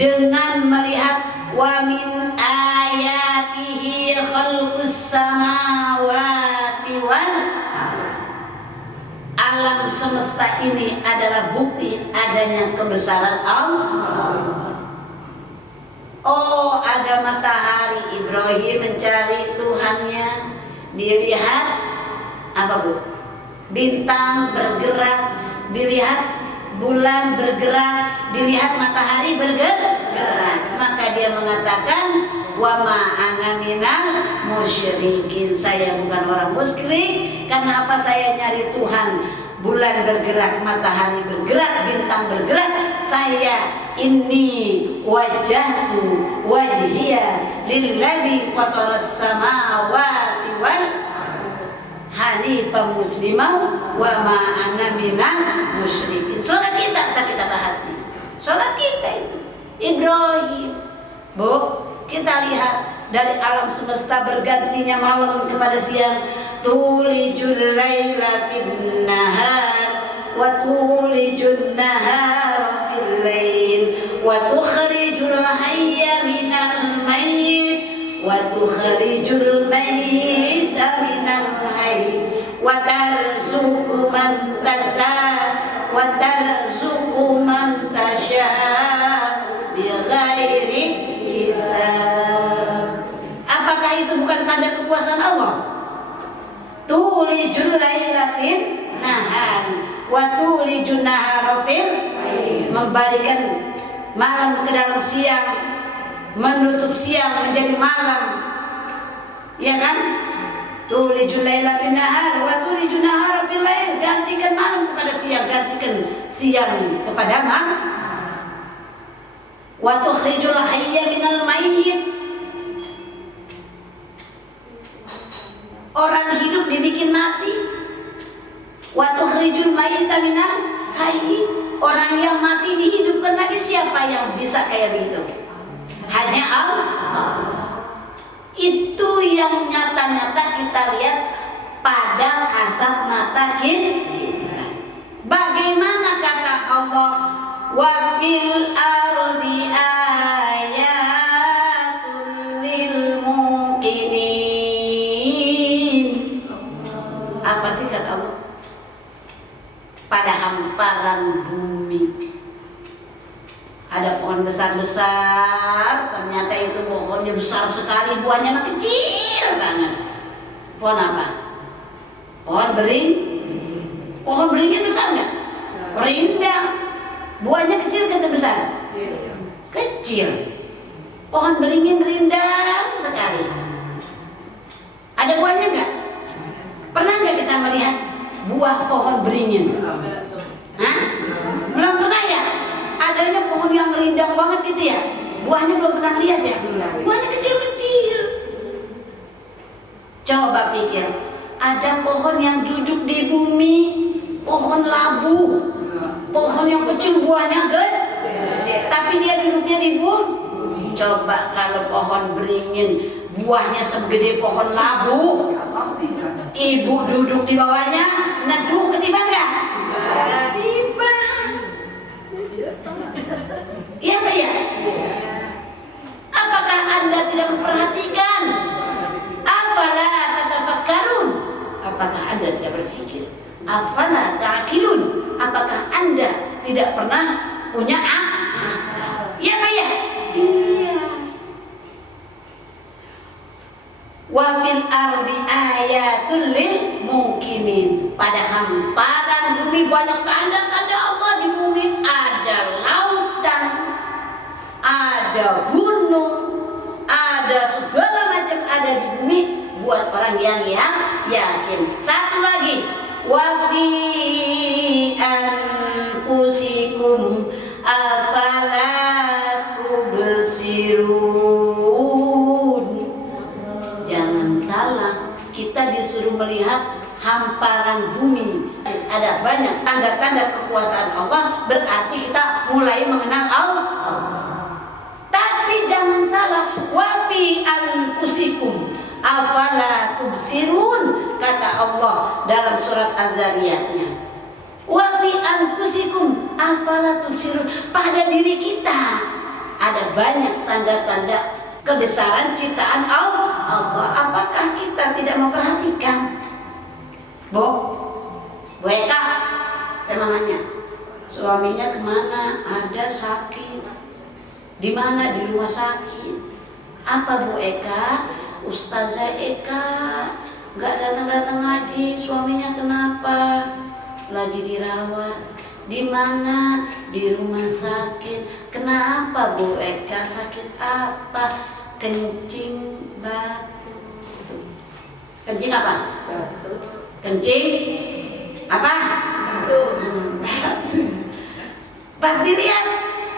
dengan melihat wa min ayatihi khalqus samawati wal alam semesta ini adalah bukti adanya kebesaran Allah. Oh, ada matahari, Ibrahim mencari Tuhannya, dilihat apa Bu? Bintang bergerak, dilihat bulan bergerak, dilihat matahari bergerak. Maka dia mengatakan wa ma ana minal musyrikin, saya bukan orang musyrik. Karena apa? Saya nyari Tuhan. Bulan bergerak, matahari bergerak, bintang bergerak. Saya inni wajjahtu wajhiya lilladzi fataras samawati wal hanifan musliman wa ma ana minal musyrikin. Salat kita bahas nih. Salat kita itu Ibrahim. Bu, kita lihat dari alam semesta bergantinya malam kepada siang. Tulijul laila fin nahar wa tulijun nahara fil lail wa tukhrijul hayya minal mayyit wa tukhrijul mayyita minal hayy wa tarzuqu man tasha wa tarzuqu man tasha bighairi hisab. Apakah itu bukan tanda kekuasaan Allah? Tulijul laila fil nahar wa tulijun nahara fil lail, membalikkan malam ke dalam siang, menutup siang menjadi malam, ya kan? Tulijul laila fil nahar wa tulijun nahara fil lail, gantikan malam kepada siang, gantikan siang kepada malam. Wa tukhrijul hayya minal mayyit, orang hidup dibikin mati. Wa tukhrijul mayyita minal hayy, orang yang mati dihidupkan lagi. Siapa yang bisa kayak begitu? Hanya Allah. Itu yang nyata-nyata kita lihat pada kasat mata kita. Bagaimana kata Allah, wa fil ardi ayatul lil muqinin. Apa sih kata Allah? Pada hamparan bumi ada pohon besar-besar, ternyata itu pohonnya besar sekali, buahnya mah kecil banget. Pohon apa? Pohon beringin. Pohon beringin besar nggak? Rindang. Buahnya kecil kecil besar? Kecil. Pohon beringin rindang sekali. Ada buahnya nggak? Pernah nggak kita melihat buah pohon beringin? Hah? Belum pernah ya? Adanya pohon yang rindang banget gitu ya? Buahnya belum pernah lihat ya? Buahnya kecil-kecil. Coba pikir, ada pohon yang duduk di bumi, pohon labu, pohon yang kecil buahnya gede, tapi dia duduknya di bumi. Coba kalau pohon beringin buahnya segede pohon labu, ibu duduk di bawahnya, neduh ketiban nggak? Ketiban. Iya Pak ya? Apakah Anda tidak memperhatikan? Afala tatafakkarun? Apakah Anda tidak berpikir? Afala ta'qilun? Apakah Anda tidak pernah punya akal? Iya Pak ya? Iya. Wa fil ardi ayatul lil muqinin. Pada hamparan bumi banyak tanda-tanda Allah. Di bumi ada lautan, ada gunung, ada segala macam ada di bumi buat orang yang yakin. Satu lagi, wa fi anfusikum afala tubsirun. Jangan salah, kita disuruh melihat hamparan bumi. Ada banyak tanda-tanda kekuasaan Allah, berarti kita mulai mengenal Allah. Tapi jangan salah, wa fi anfusikum afala tubsirun, kata Allah dalam surat Az-Zariyatnya. Wa fi anfusikum afala tubsirun, pada diri kita ada banyak tanda-tanda kebesaran ciptaan Allah. Apakah kita tidak memperhatikan? Bu Eka, saya mau nanya, suaminya kemana? Ada sakit. Di mana? Di rumah sakit. Apa Bu Eka? Ustazah Eka nggak datang-datang ngaji. Suaminya kenapa? Lagi dirawat. Di mana? Di rumah sakit. Kenapa Bu Eka? Sakit apa? Kencing batu. Kencing apa? Batu. Kencing apa? Batu. Pas dilihat,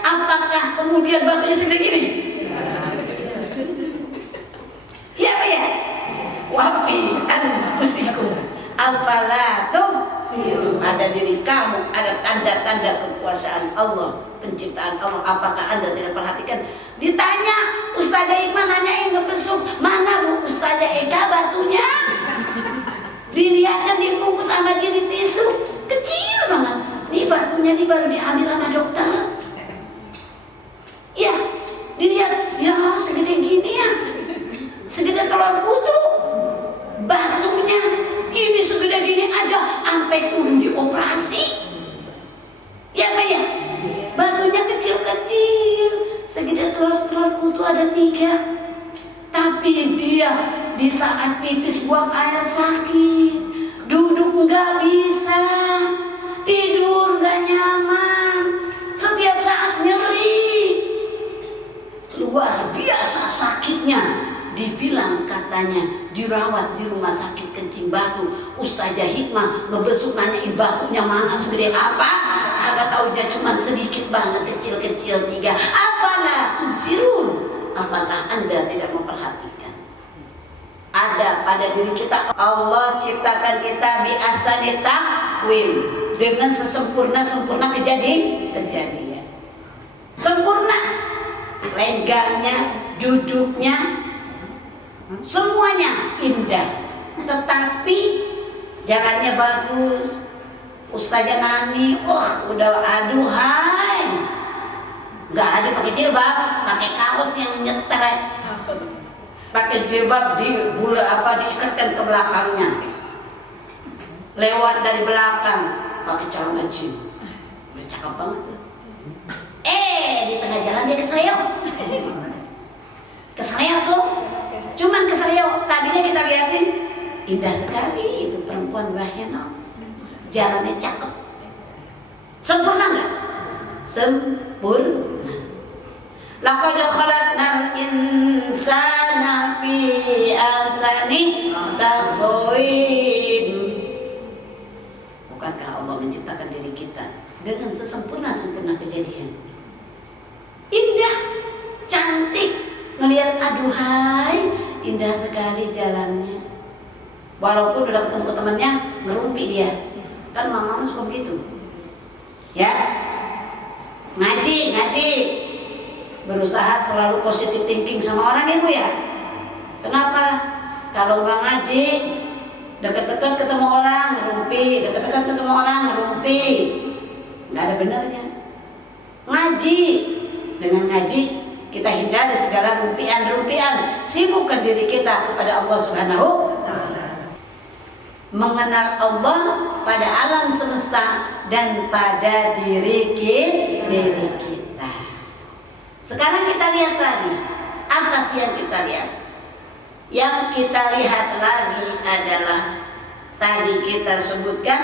apakah kemudian batunya segede gini? Iya Pak ya? Wafi anfusikum apalah tubsirun. Ada diri kamu, ada tanda-tanda kekuasaan Allah, penciptaan Allah. Apakah Anda tidak perhatikan? Ditanya, Ustazah Hikmah nanyain ngebesuk, mana Bu Ustazah Eka batunya? Dilihatkan dibungkus sama diri tisu, kecil banget. Ini batunya ini baru diambil sama dokter. Ya, dilihat, ya segede gini ya, segede telur kutu. Batunya ini segede gini aja, sampai kudu dioperasi. Ya Pak ya? Batunya kecil-kecil, segede telur kutu ada 3. Tapi dia di saat pipis buang air sakit, duduk nggak bisa, tidur nggak nyaman, setiap saat nyeri, luar biasa sakitnya. Dibilang katanya dirawat di rumah sakit kencing batu. Ustazah Hikmah ngebesuk nanyain batunya mana segede apa, kagak taunya cuma sedikit banget, kecil-kecil 3. Apalah tubsirun. Apakah Anda tidak memperhatikan? Ada pada diri kita. Allah ciptakan kita bi ahsani taqwim, dengan sesempurna-sempurna kejadian. Sempurna. Lenggangnya, duduknya, semuanya indah. Tetapi jalannya bagus. Ustazah Nani, udah aduhai, nggak lagi pakai jilbab, pakai kaos yang nyetrek, pakai jilbab diikatkan ke belakangnya, lewat dari belakang, pakai celana jeans, udah cakep banget tuh. Di tengah jalan dia keseleo tuh, cuman keseleo. Tadinya kita liatin indah sekali itu perempuan Mbah Heno, jalannya cakep, sempurna nggak? Sempurna. Laqad khalaqnal insana fi ahsani taqwim. Bukankah Allah menciptakan diri kita dengan sesempurna-sempurna kejadian? Indah, cantik, ngelihat aduhai, indah sekali jalannya. Walaupun udah ketemu ke temannya, ngerumpi dia. Kan mama suka begitu. Ya, ngaji. Berusaha selalu positive thinking sama orang ibu ya. Kenapa? Kalau nggak ngaji, dekat-dekat ketemu orang ngerumpi, dekat-dekat ketemu orang ngerumpi, nggak ada benarnya. Ngaji, dengan ngaji kita hindari segala rumpian. Sibukkan diri kita kepada Allah Subhanahu wa Ta'ala. Mengenal Allah pada alam semesta dan pada diri kita. Sekarang kita lihat lagi, apa sih yang kita lihat? Yang kita lihat lagi adalah tadi kita sebutkan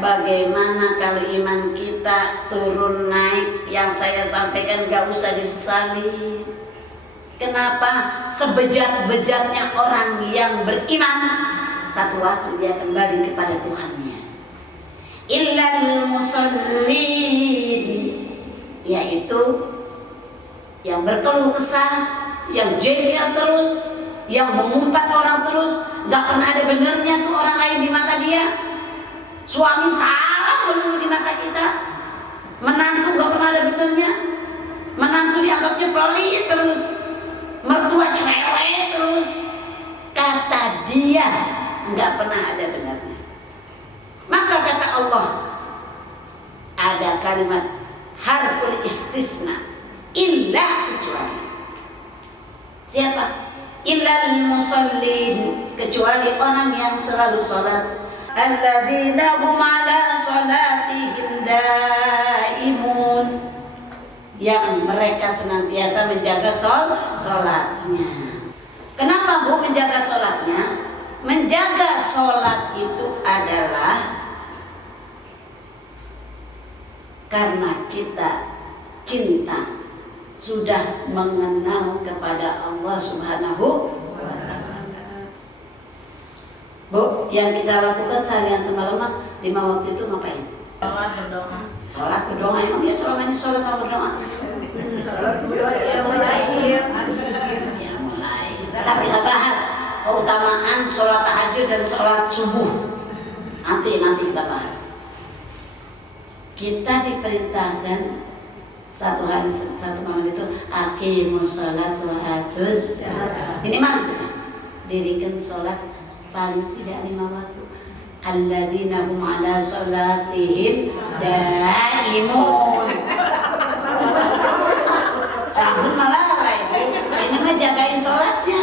bagaimana kalau iman kita turun naik, yang saya sampaikan gak usah disesali. Kenapa? Sebejat-bejatnya orang yang beriman, satu waktu dia kembali kepada Tuhannya. Illal musallin, yaitu yang berkeluh kesah, yang jengkel terus, yang mengumpat orang terus, gak pernah ada benernya tuh orang lain di mata dia. Suami salah melulu di mata kita, menantu gak pernah ada benernya, menantu dianggapnya pelit terus, mertua cerewet terus, kata dia gak pernah ada benernya. Maka kata Allah, ada kalimat harful istisna, illa kecuali. Siapa? Illal musallin, kecuali orang yang selalu sholat. Alladzina hum ala sholatihim daimun, yang mereka senantiasa menjaga sholatnya. Kenapa Bu menjaga sholatnya? Menjaga sholat itu adalah karena kita cinta, sudah mengenal kepada Allah Subhanahu wa Ta'ala. Bu, yang kita lakukan seharian semalam 5 waktu itu ngapain? Berdoa. Sholat berdoa. Emang ya selama ini sholat atau berdoa? Sholat berdoa ya mulai. Tapi kita bahas keutamaan sholat tahajud dan sholat subuh. Nanti kita bahas. Kita diperintahkan satu malam itu aqimus sholat wa atuz zakat. Ini mana itu? Dirikan sholat paling tidak 5 waktu. Alladzina hum ala sholatihim daimun. Sahur malah ini mah jagain sholatnya.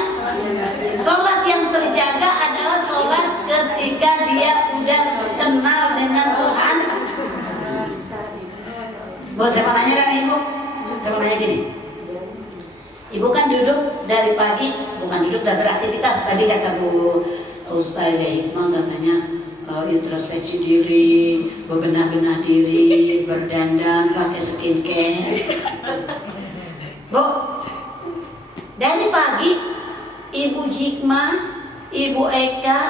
Sholat yang terjaga adalah sholat ketika dia udah kenal dengan Tuhan. Bu, saya mau nanya dan Ibu, saya mau nanya gini. Ibu kan duduk dari pagi, bukan duduk dan beraktivitas. Tadi kata Bu Ustaz Hikmah katanya introspeksi diri, bebenah-benah diri, berdandan, pakai skincare. Bu, dari pagi Ibu Hikmah, Ibu Eka,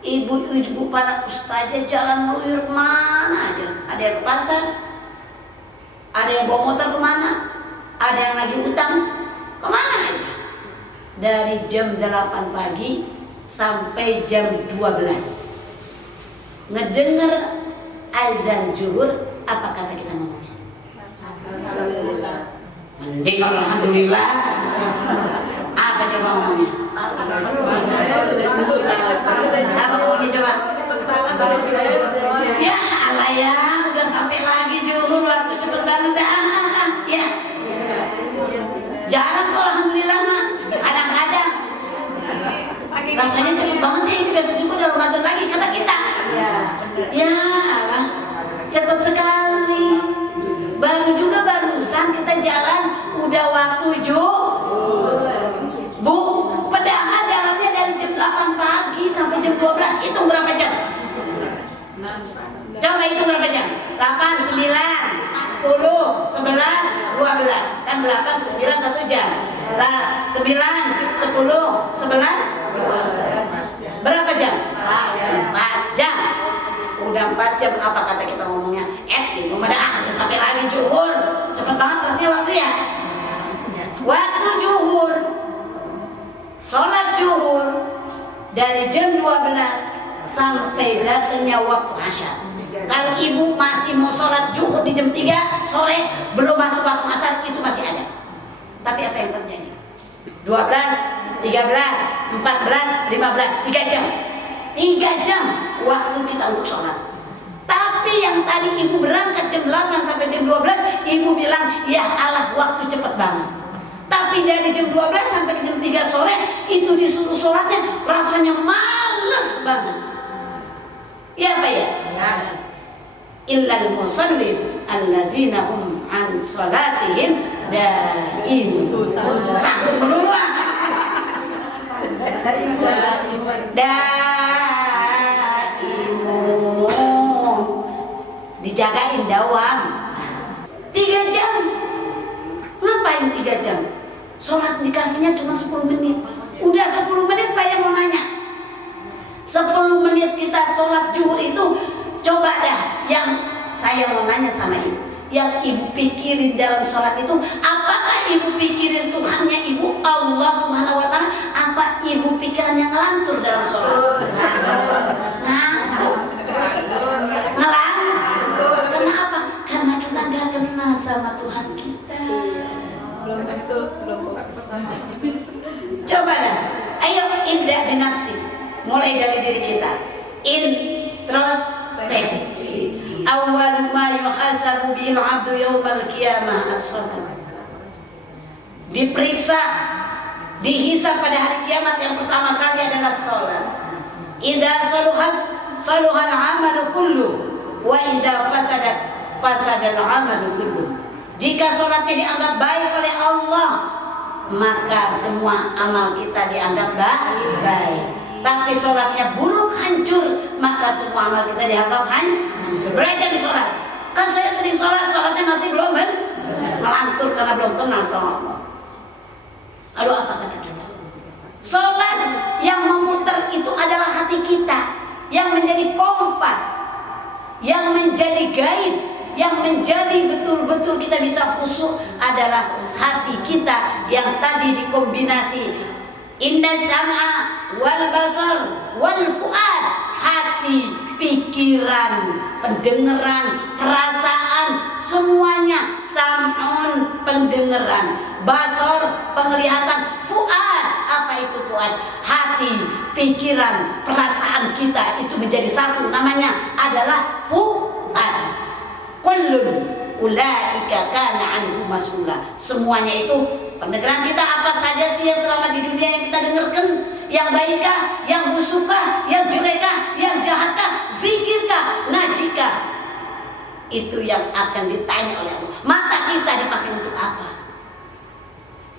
ibu para ustazah jalan meluyur kemana aja. Ada yang ke pasar, ada yang bawa motor kemana, ada yang lagi utang, kemana aja. Dari jam 8 pagi sampai jam 12 ngedenger azan zuhur, apa kata kita ngomongnya? Alhamdulillah. Mending kalau alhamdulillah. Apa coba ngomongnya? Apa bunyi coba? Ya Allah ya, udah sampai lagi zuhur, waktu cepet banget dah. Ya. Jarang tuh alhamdulillah mah. Kadang-kadang rasanya cepet banget ya, ini besok juga udah Ramadan lagi kata kita. Ya Allah, cepet sekali. Baru juga barusan kita jalan udah waktu Bu, padahal jalannya dari jam 8 pagi sampai jam 12, hitung berapa jam? Coba hitung berapa jam? 8, 9, 10, 11, 12. Kan 8 ke 9 1 jam. Lah, 9, 10, 11, 12. Berapa jam? 4 jam. Udah 4 jam, apa kata kita ngomongnya? Di rumah dah, udah sampai lagi zuhur. Cepet banget rasanya waktu ya. Waktu zuhur, sholat zuhur dari jam 12 sampai datangnya waktu asyar. Kalau ibu masih mau sholat zuhur di jam 3 sore, belum masuk waktu asyar, itu masih ada. Tapi apa yang terjadi? 12, 13, 14, 15, 3 jam. 3 jam waktu kita untuk sholat. Tapi yang tadi ibu berangkat jam 8 sampai jam 12, ibu bilang, ya Allah waktu cepet banget. Tapi dari jam 12 sampai ke jam 3 sore, itu disuruh sholatnya rasanya males banget. Ya apa ya? Illal musallin alladzina hum an sholatihim daimun. Sahur dulu ah. Dijagain dawam 3 jam. Ngapain 3 jam? Sholat dikasihnya cuma 10 menit. Udah 10 menit saya mau nanya, 10 menit kita sholat zuhur itu, coba dah yang saya mau nanya sama ibu, yang ibu pikirin dalam sholat itu, apakah ibu pikirin Tuhannya ibu Allah Subhanahu wa Ta'ala, apa ibu pikiran yang ngelantur dalam sholat? Ngelantur. Kenapa? Karena kita nggak kenal sama Tuhan kita. Coba dah, ayo indah binafsi, mulai dari diri kita. Introspeksi. Awwalu ma yuhasabu bil 'abdu yaumal qiyamah as-shalah. Diperiksa, dihisab pada hari kiamat yang pertama kali adalah salat. Idza saluhal 'amalu kullu wa idza fasadal 'amalu kullu. Jika salatnya dianggap baik oleh Allah, maka semua amal kita dianggap baik. Tapi sholatnya buruk, hancur, maka semua amal kita dianggap hancur. Belajar di sholat. Kan saya sering sholat, sholatnya masih belum melantur karena belum kenal sama Allah. Lalu apa kata kita? Sholat yang memutar itu adalah hati kita, yang menjadi kompas, yang menjadi guide, yang menjadi betul-betul kita bisa khusyuk adalah hati kita yang tadi dikombinasi. Inna sam'a wal basar wal fuad, hati, pikiran, pendengaran, perasaan, semuanya. Sam'un, pendengaran, basar, penglihatan, fuad, apa itu fuad? Hati, pikiran, perasaan kita itu menjadi satu, namanya adalah fuad. Kullun ulaika kana anhu mas'ula. Semuanya itu pendengaran kita, apa saja sih yang selama di dunia yang kita dengarkan, yang baikkah, yang busukkah, yang jelekkah, yang jahatkah, zikirkah, ngajikah, itu yang akan ditanya oleh Allah. Mata kita dipakai untuk apa?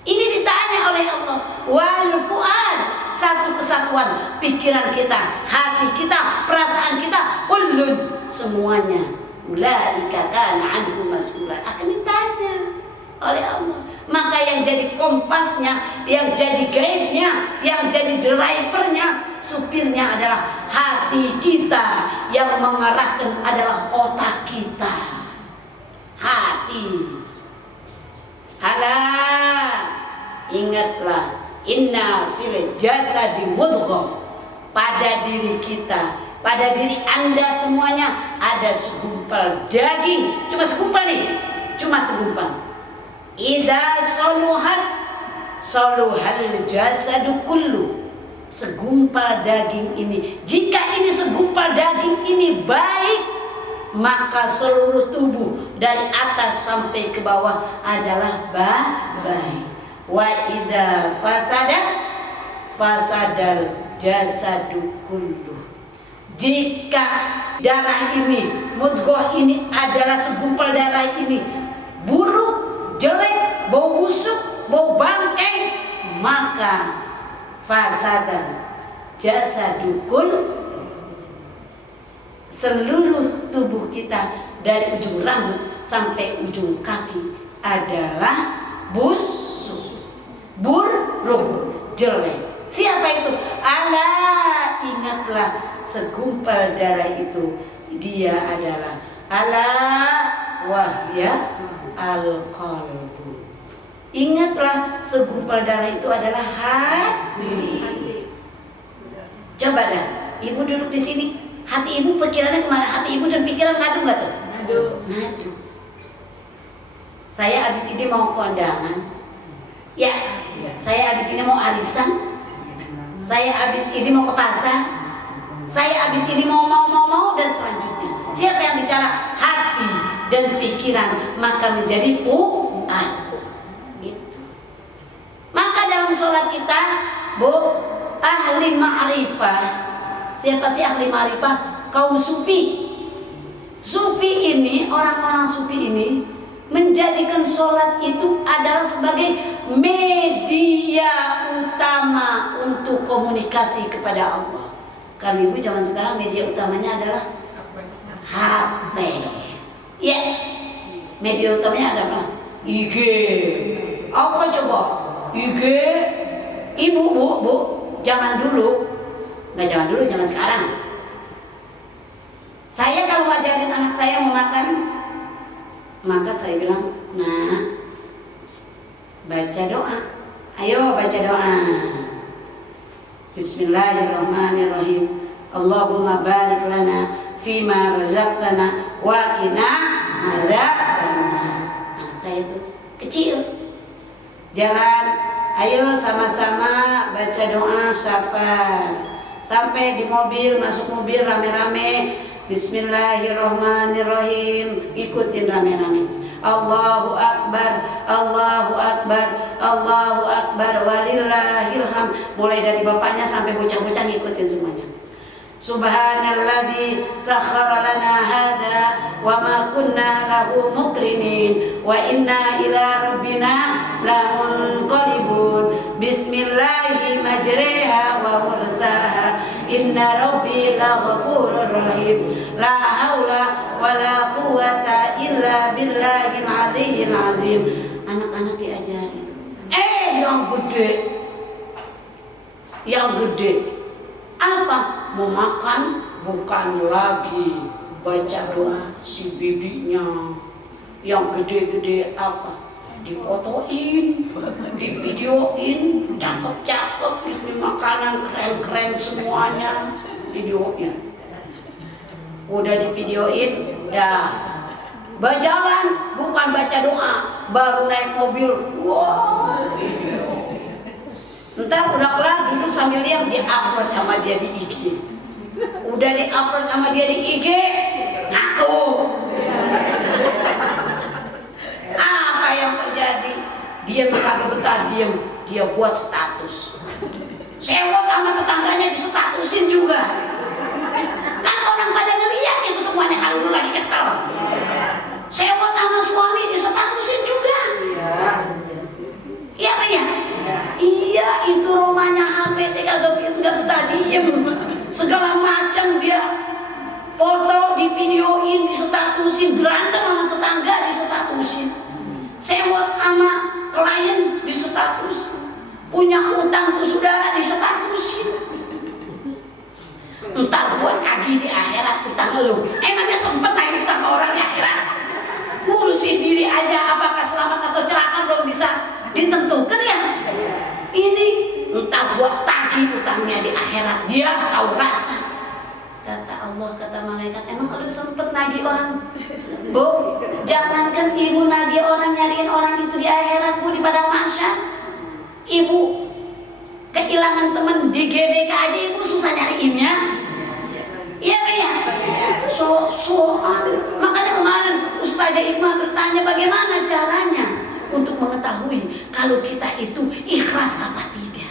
Ini ditanya oleh Allah. Wal fuad, satu kesatuan, pikiran kita, hati kita, perasaan kita, kullun, semuanya, ulaika kana anhu mas'ula, akan ditanya oleh Allah. Maka yang jadi kompasnya, yang jadi guide-nya, yang jadi drivernya, supirnya adalah hati kita, yang mengarahkan adalah otak kita. Hati. Halah, ingatlah, inna fil jasadi mudghah, pada diri kita, pada diri Anda semuanya ada segumpal daging. Cuma segumpal nih, cuma segumpal. Idza saluhal jasadu kullu, segumpal daging ini, jika ini segumpal daging ini baik, maka seluruh tubuh dari atas sampai ke bawah adalah baik. Wa idza fasadal jasadu kullu, jika darah ini, mudghah ini adalah segumpal darah ini buruk, jelek, bau busuk, bau bangkai, maka fasadan jasadukul, seluruh tubuh kita dari ujung rambut sampai ujung kaki adalah busuk, buruk, jelek. Siapa itu? Ala, ingatlah, segumpal darah itu dia adalah ala wahya al-qalbu. Ingatlah, segumpal darah itu adalah hati. Coba dah, ibu duduk di sini, hati ibu pikirannya kemana? Hati ibu dan pikiran ngadu nggak tuh? Ngadu. Saya habis ini mau kondangan, ya. Saya habis ini mau arisan, saya habis ini mau ke pasar, saya habis ini mau dan selanjutnya. Siapa yang bicara? Hati dan pikiran, maka menjadi fuad. Gitu. Maka dalam sholat kita, Bu, ahli ma'rifah. Siapa sih ahli ma'rifah? Kaum sufi. Sufi ini, orang-orang sufi ini menjadikan sholat itu adalah sebagai media utama untuk komunikasi kepada Allah. Kalau ibu zaman sekarang media utamanya adalah HP. Ya, media utamanya ada apa? IG. Apa coba? IG. Ibu, bu, zaman dulu, nggak zaman dulu, zaman sekarang. Saya kalau ngajarin anak saya mau makan, maka saya bilang, nah, baca doa. Ayo baca doa. Bismillahirrahmanirrahim. Allahumma barik lana fima razaqtana wa qina adzabannar. Anak saya itu kecil, jalan, ayo sama-sama baca doa syafar. Sampai di mobil, masuk mobil rame-rame, Bismillahirrahmanirrahim. Ikutin rame-rame. Allahu Akbar, Allahu Akbar, Allahu Akbar, walillahilham. Mulai dari bapaknya sampai bocah-bocah ngikutin semuanya. Subhanalladzi sakhkhara lana hada wa ma kunna lahu muqrinin wa inna ila rabbina lamunqalibun. Bismillahi majriha wa mursaha, inna rabbi laghafurur rahim. La haula wa la quwwata illa billahil aliyyil azim. Anak-anak diajarin. Yang gede apa? Mau makan bukan lagi baca doa si bibinya. Yang gede-gede apa? Difotoin, divideoin, cakep-cakep, isi makanan keren-keren semuanya, videoin. Udah divideoin, udah berjalan bukan baca doa, baru naik mobil, wow. Ntar udah kelar duduk sambil diam, di-upload sama dia di IG. Udah di-upload sama dia di IG, ngaku. Apa yang terjadi? Dia kagak betah diem, dia buat status. Sewot sama tetangganya disestatusin juga. Kan orang pada ngeliat itu semuanya kalau lu lagi kesel. Sewot sama suami disestatusin juga. Iya apa ya? Iya, itu rumahnya HPT kagak betah diem. Segala macam dia foto, di videoin, disestatusin, berantem sama tetangga disestatusin, sewot sama klien disestatusin, punya utang ke saudara disestatusin. Entar buat lagi di akhirat utang lu. Emangnya sempet lagi utang ke orang di akhirat? Ngurusin diri aja apakah selamat atau celaka belum bisa ditentukan ya. Ini entar buat tagih utangnya di akhirat, dia tahu rasa. Kata Allah, kata malaikat, emang kalau sempet nagih orang? Bu, jangankan ibu nagih orang, nyariin orang itu di akhirat, bu, di padang mahsyar. Ibu kehilangan teman di GBK aja, ibu susah nyariinnya. Iya kan ya? Makanya kemarin Ustazah Iqmah bertanya bagaimana caranya untuk mengetahui kalau kita itu ikhlas apa tidak.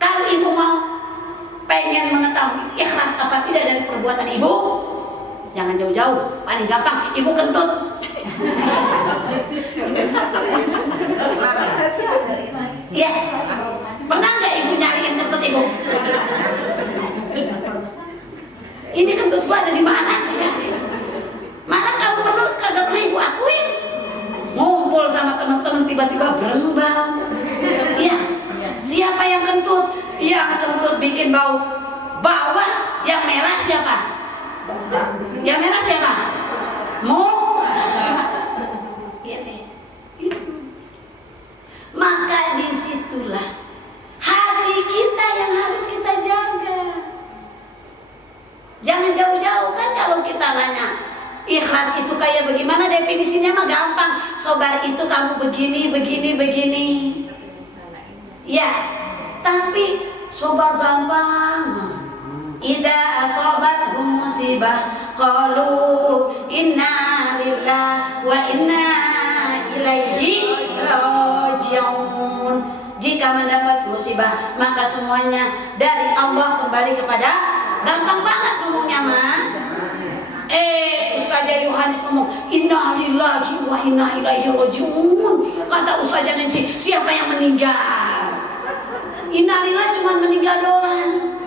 Kalau ibu mau pengen mengetahui ikhlas apa tidak dari perbuatan ibu, jangan jauh-jauh, paling gampang ibu kentut. Iya, pernah nggak ibu nyariin kentut ibu? Ini kentut gua ada di mana ya? Malah kalau perlu kagak pernah ibu akuin. Ngumpul sama teman-teman tiba-tiba berembang. Iya, siapa yang kentut? Yang kentut bikin bau bawah, yang merah siapa? Yang merah siapa? Muka. Iya deh. Maka disitulah hati kita yang harus kita jaga. Jangan jauh-jauh kan kalau kita nanya ikhlas itu kayak bagaimana, definisinya mah gampang. Sobar itu kamu begini, begini, begini. Ya, tapi sobar gampang. Idza asabathum musibah qalu inna lillahi wa inna ilaihi raji'un. Jika mendapat musibah maka semuanya dari Allah kembali kepada. Gampang banget ngomongnya mah. Ustazah Yohani ngomong inna lillahi wa inna ilaihi raji'un. Kata Ustazah Nancy, siapa yang meninggal? Inna lillahi cuma meninggal doang.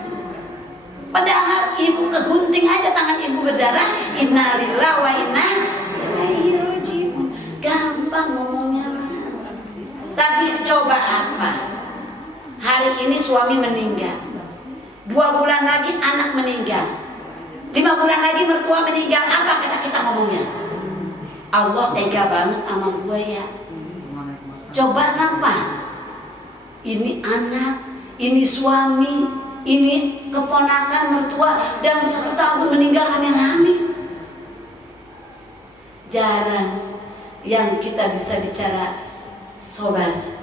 Padahal ibu kegunting aja tangan ibu berdarah, inna lillahi wa inna ilaihi raji'un. Gampang ngomongnya. Tapi coba apa? Hari ini suami meninggal, 2 bulan lagi anak meninggal, 5 bulan lagi mertua meninggal. Apa kata kita ngomongnya? Allah tega banget sama gue ya. Coba napa? Ini anak, ini suami, ini keponakan mertua dalam 1 tahun meninggal rame-rame. Jarang yang kita bisa bicara sobar.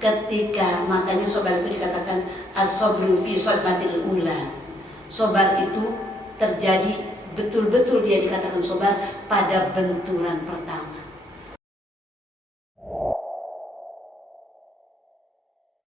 Ketika makanya sobar itu dikatakan as-sabru fi sadmatil ula. Sobar itu terjadi betul-betul dia dikatakan sobar pada benturan pertama.